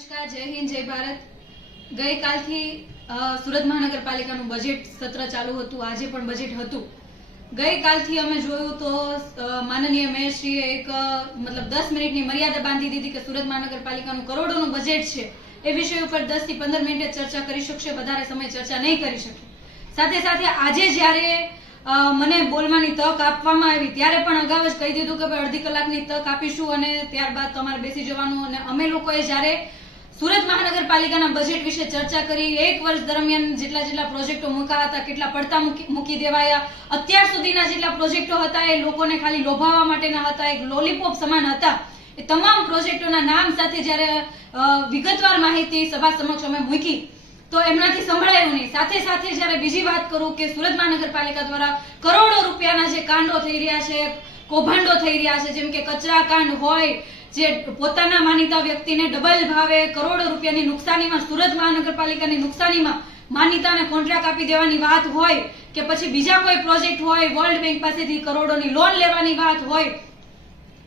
નમસ્કાર જય હિન્દ જય ભારત ગઈકાલથી સુરત મહાનગરપાલિકાનું બજેટ સત્ર ચાલુ હતું આજે પણ બજેટ હતું ગઈકાલથી અમે જોયું તો માનનીય મેયરશ્રીએ એક મતલબ દસ મિનિટની મર્યાદા બાંધી દીધી કે સુરત મહાનગરપાલિકાનું કરોડોનું બજેટ છે એ વિષય ઉપર દસ થી પંદર મિનિટે ચર્ચા કરી શકશે વધારે સમય ચર્ચા નહીં કરી શકે સાથે સાથે આજે જ્યારે મને બોલવાની તક આપવામાં આવી ત્યારે પણ અગાઉ જ કહી દીધું કે ભાઈ અડધી કલાકની તક આપીશું અને ત્યારબાદ તમારે બેસી જવાનું અને અમે લોકોએ જયારે સુરત મહાનગરપાલિકાના બજેટ વિશે ચર્ચા કરી એક વર્ષ દરમિયાન જેટલા જેટલા પ્રોજેક્ટો મુકાયા હતા કેટલા પડતા મૂકી દેવાયા અત્યાર સુધીના જેટલા પ્રોજેક્ટો હતા એ લોકોને ખાલી લોભાવવા માટેના હતા એક લોલીપોપ સમાન હતા એ તમામ પ્રોજેક્ટોના નામ સાથે જ્યારે વિગતવાર માહિતી સભા સમક્ષ અમે મૂકી તો એમનાથી સંભળાયું નહીં સાથે સાથે જ્યારે બીજી વાત કરું કે સુરત મહાનગરપાલિકા દ્વારા કરોડો રૂપિયાના જે કાંડો થઈ રહ્યા છે કૌભાંડો થઈ રહ્યા છે જેમ કે કચરા કાંડ હોય જે પોતાના માનીતા વ્યક્તિને ડબલ ભાવે કરોડો રૂપિયાની નુકસાનીમાં સુરત મહાનગરપાલિકાની નુકસાનીમાં માન્યતાને કોન્ટ્રાક્ટ આપી દેવાની વાત હોય કે પછી બીજા કોઈ પ્રોજેક્ટ હોય વર્લ્ડ બેંક પાસેથી કરોડોની લોન લેવાની વાત હોય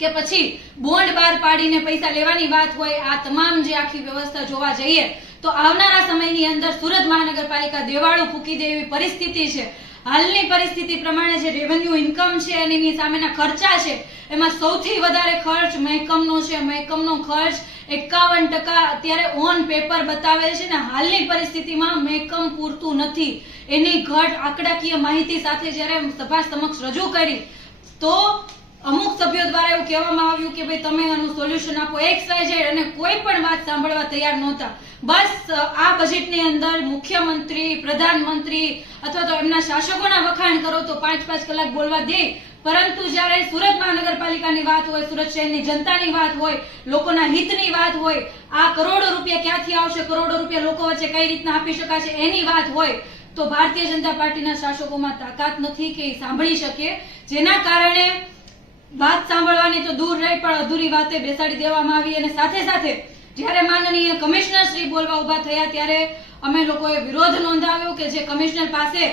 કે પછી બોન્ડ બહાર પાડીને પૈસા લેવાની વાત હોય આ તમામ જે આખી વ્યવસ્થા જોવા જઈએ તો આવનારા સમયની અંદર સુરત મહાનગરપાલિકા દેવાળું ફૂકી દે એવી પરિસ્થિતિ છે હાલની પરિસ્થિતિ પ્રમાણે જે રેવન્યુ ઇન્કમ છે અને એની સામેના ખર્ચા છે એમાં સૌથી વધારે ખર્ચ મહેકમનો છે મહેકમનો ખર્ચ એકાવન ટકા અત્યારે ઓન પેપર બતાવેલ છે ને હાલની પરિસ્થિતિમાં મહેકમ પૂરતું નથી એની ઘટ આંકડાકીય માહિતી સાથે જ્યારે સભા સમક્ષ રજૂ કરી તો અમુક સભ્યો દ્વારા એવું કહેવામાં આવ્યું કે ભાઈ તમે આનું સોલ્યુશન આપો એક્સ વાય ઝેડ અને કોઈ પણ વાત સાંભળવા તૈયાર નહોતા બસ આ બજેટની અંદર મુખ્યમંત્રી પ્રધાનમંત્રી અથવા તો એમના શાસકોના વખાણ કરો તો પાંચ પાંચ કલાક બોલવા દે પરંતુ જ્યારે સુરત મહાનગરપાલિકાની વાત હોય સુરત શહેરની જનતાની વાત હોય લોકોના હિતની વાત હોય આ કરોડો રૂપિયા ક્યાંથી આવશે કરોડો રૂપિયા લોકો વચ્ચે કઈ રીતના આપી શકાશે એની વાત હોય તો ભારતીય જનતા પાર્ટીના શાસકોમાં તાકાત નથી કે સાંભળી શકે જેના કારણે વાત સાંભળવાની તો દૂર રહી પણ અધૂરી વાતે બેસાડી દેવામાં આવી અને સાથે સાથે જ્યારે માનનીય કમિશનર શ્રી બોલવા ઉભા થયા ત્યારે અમે લોકોએ વિરોધ નોંધાવ્યો કે જે કમિશનર પાસે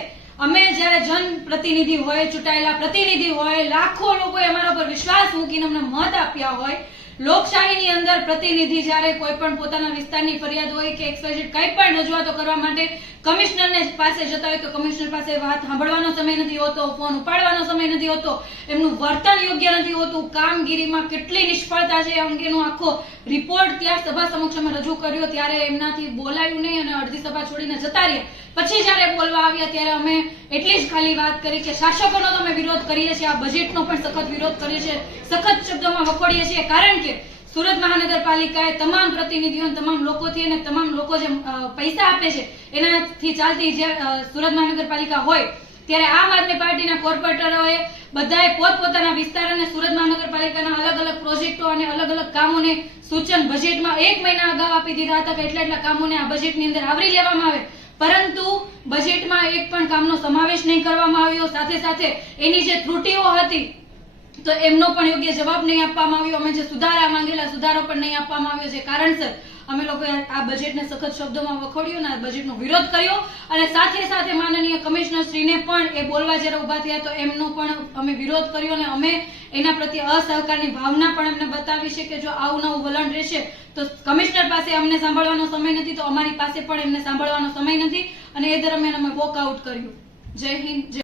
અમે જ્યારે જનપ્રતિનિધિ હોય ચૂંટાયેલા પ્રતિનિધિ હોય લાખો લોકોએ અમારા પર વિશ્વાસ મૂકીને અમને મત આપ્યા હોય લોકશાહીની અંદર પ્રતિનિધિ જ્યારે કોઈ પણ પોતાના વિસ્તારની ફરિયાદ હોય કે એક્સવાઇઝેડ કંઈ પણ રજૂઆતો કરવા માટે કમિશનરને પાસે જતા હોય તો કમિશનર પાસે વાત સાંભળવાનો સમય નથી હોતો ફોન ઉપાડવાનો સમય નથી હોતો એમનું વર્તન યોગ્ય નથી હોતું કામગીરીમાં કેટલી નિષ્ફળતા છે અંગેનો આખો રિપોર્ટ ત્યાં સભા સમક્ષમાં રજૂ કર્યો ત્યારે એમનાથી બોલાયું નહીં અને અડધી સભા છોડીને જતા રહ્યા પછી જ્યારે બોલવા આવ્યા ત્યારે અમે એટલી જ ખાલી વાત કરી કે શાસકોનો તો અમે વિરોધ કરીએ છીએ આ બજેટનો પણ સખત વિરોધ કરીએ છીએ સખત શબ્દોમાં વખોડીએ છીએ કારણ કે સુરત મહાનગરપાલિકાએ તમામ પ્રતિનિધિઓ તમામ લોકોથી અને તમામ લોકો જે પૈસા આપે છે એનાથી ચાલતી જે સુરત મહાનગરપાલિકા હોય ત્યારે આમ આદમી પાર્ટીના કોર્પોરેટરોએ બધાએ પોતપોતાના વિસ્તાર અને સુરત મહાનગરપાલિકાના અલગ અલગ પ્રોજેક્ટો અને અલગ અલગ કામોને સૂચન બજેટમાં એક મહિના અગાઉ આપી દીધા હતા કે એટલા એટલા કામોને આ બજેટની અંદર આવરી લેવામાં આવે પરંતુ બજેટમાં એક પણ કામનો સમાવેશ નહીં કરવામાં આવ્યો સાથે સાથે એની જે ત્રુટીઓ હતી તો એમનો પણ યોગ્ય જવાબ નહીં આપવામાં આવ્યો અમે જે સુધારા માંગેલા સુધારો પણ નહીં આપવામાં આવ્યો છે કારણસર અમે લોકોએ આ બજેટને સખત શબ્દોમાં વખોડ્યો અને બજેટનો વિરોધ કર્યો અને સાથે સાથે માનનીય કમિશનરશ્રીને પણ એ બોલવા જ્યારે ઊભા થયા તો એમનો પણ અમે વિરોધ કર્યો અને અમે એના પ્રત્યે અસહકારની ભાવના પણ અમને બતાવી છે કે જો આવું નવું વલણ રહેશે તો કમિશનર પાસે અમને સાંભળવાનો સમય નથી તો અમારી પાસે પણ એમને સાંભળવાનો સમય નથી અને એ દરમિયાન અમે વોકઆઉટ કર્યું જય હિન્દ